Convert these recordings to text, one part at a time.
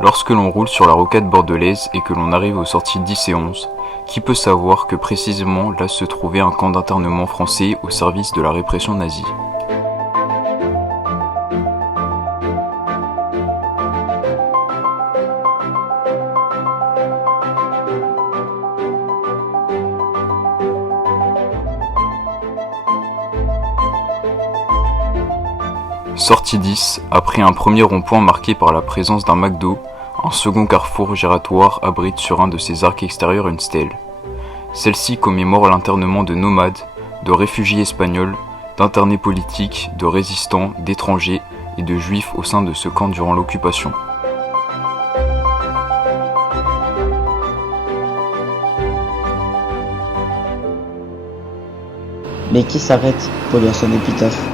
Lorsque l'on roule sur la rocade bordelaise et que l'on arrive aux sorties 10 et 11, qui peut savoir que précisément là se trouvait un camp d'internement français au service de la répression nazie. Sortie 10, après un premier rond-point marqué par la présence d'un McDo, un second carrefour giratoire abrite sur un de ses arcs extérieurs une stèle. Celle-ci commémore l'internement de nomades, de réfugiés espagnols, d'internés politiques, de résistants, d'étrangers et de juifs au sein de ce camp durant l'occupation. Mais qui s'arrête pour lire son épitaphe?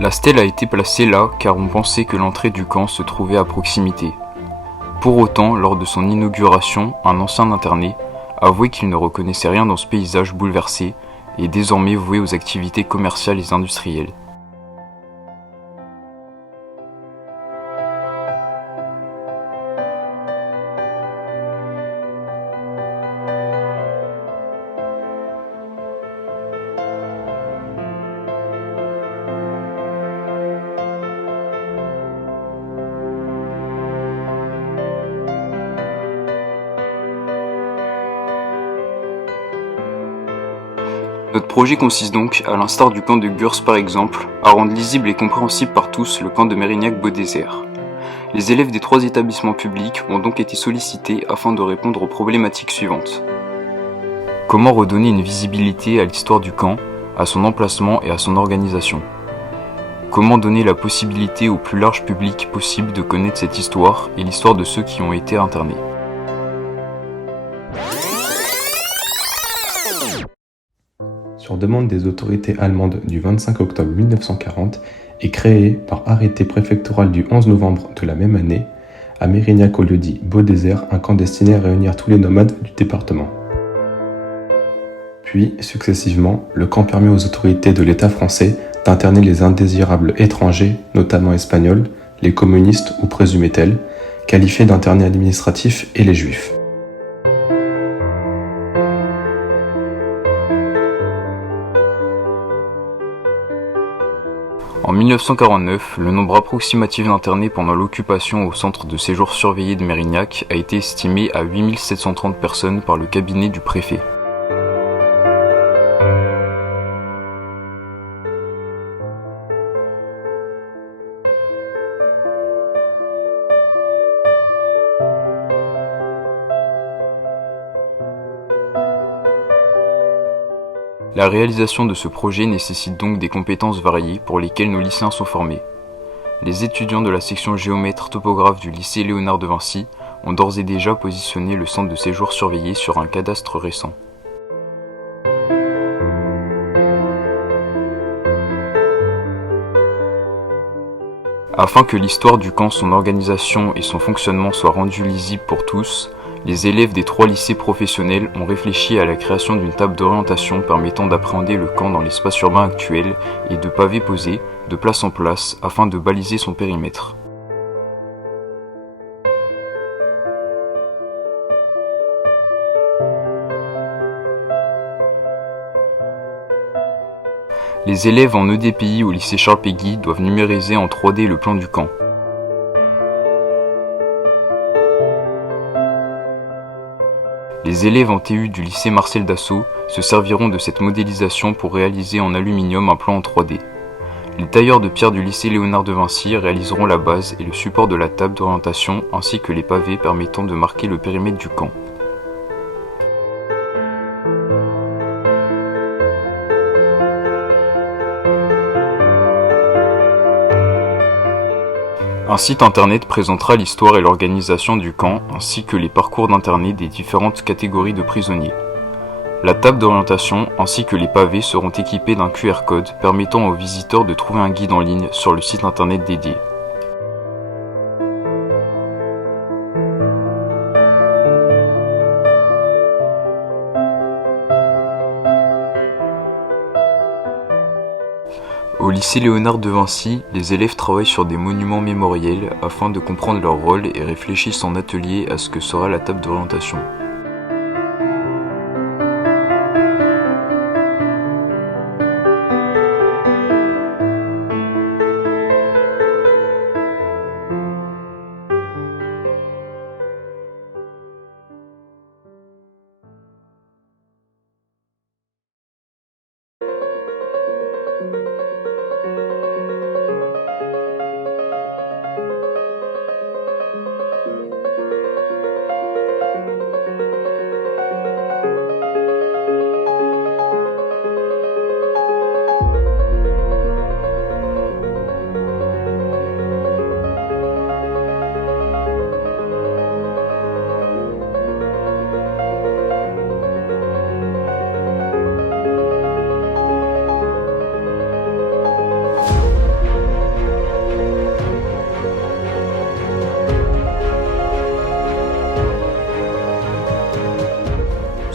La stèle a été placée là car on pensait que l'entrée du camp se trouvait à proximité. Pour autant, lors de son inauguration, un ancien interné avouait qu'il ne reconnaissait rien dans ce paysage bouleversé et désormais voué aux activités commerciales et industrielles. Notre projet consiste donc, à l'instar du camp de Gurs par exemple, à rendre lisible et compréhensible par tous le camp de Mérignac-Beaudésert. Les élèves des 3 établissements publics ont donc été sollicités afin de répondre aux problématiques suivantes. Comment redonner une visibilité à l'histoire du camp, à son emplacement et à son organisation? Comment donner la possibilité au plus large public possible de connaître cette histoire et l'histoire de ceux qui ont été internés? Sur demande des autorités allemandes du 25 octobre 1940 et créé par arrêté préfectoral du 11 novembre de la même année, à Mérignac au lieu-dit Beaudésert, un camp destiné à réunir tous les nomades du département. Puis, successivement, le camp permet aux autorités de l'État français d'interner les indésirables étrangers, notamment espagnols, les communistes ou présumés tels, qualifiés d'internés administratifs et les juifs. En 1949, le nombre approximatif d'internés pendant l'occupation au centre de séjour surveillé de Mérignac a été estimé à 8730 personnes par le cabinet du préfet. La réalisation de ce projet nécessite donc des compétences variées pour lesquelles nos lycéens sont formés. Les étudiants de la section géomètre-topographe du lycée Léonard de Vinci ont d'ores et déjà positionné le centre de séjour surveillé sur un cadastre récent. Afin que l'histoire du camp, son organisation et son fonctionnement soient rendus lisibles pour tous, les élèves des 3 lycées professionnels ont réfléchi à la création d'une table d'orientation permettant d'appréhender le camp dans l'espace urbain actuel et de pavés posés, de place en place, afin de baliser son périmètre. Les élèves en EDPI au lycée Charles Péguy doivent numériser en 3D le plan du camp. Les élèves en TU du lycée Marcel Dassault se serviront de cette modélisation pour réaliser en aluminium un plan en 3D. Les tailleurs de pierre du lycée Léonard de Vinci réaliseront la base et le support de la table d'orientation ainsi que les pavés permettant de marquer le périmètre du camp. Un site internet présentera l'histoire et l'organisation du camp, ainsi que les parcours d'internés des différentes catégories de prisonniers. La table d'orientation ainsi que les pavés seront équipés d'un QR code permettant aux visiteurs de trouver un guide en ligne sur le site internet dédié. Au lycée Léonard de Vinci, les élèves travaillent sur des monuments mémoriels afin de comprendre leur rôle et réfléchissent en atelier à ce que sera la table d'orientation.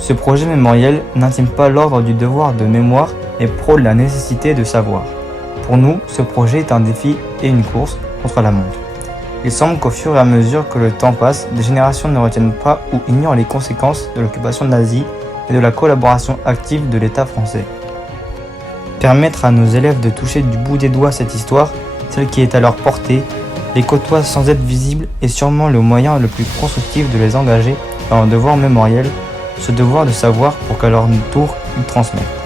Ce projet mémoriel n'intime pas l'ordre du devoir de mémoire et prône la nécessité de savoir. Pour nous, ce projet est un défi et une course contre la montre. Il semble qu'au fur et à mesure que le temps passe, des générations ne retiennent pas ou ignorent les conséquences de l'occupation nazie et de la collaboration active de l'État français. Permettre à nos élèves de toucher du bout des doigts cette histoire, celle qui est à leur portée, les côtoie sans être visible est sûrement le moyen le plus constructif de les engager dans un devoir mémoriel, ce devoir de savoir pour qu'à leur tour ils transmettent.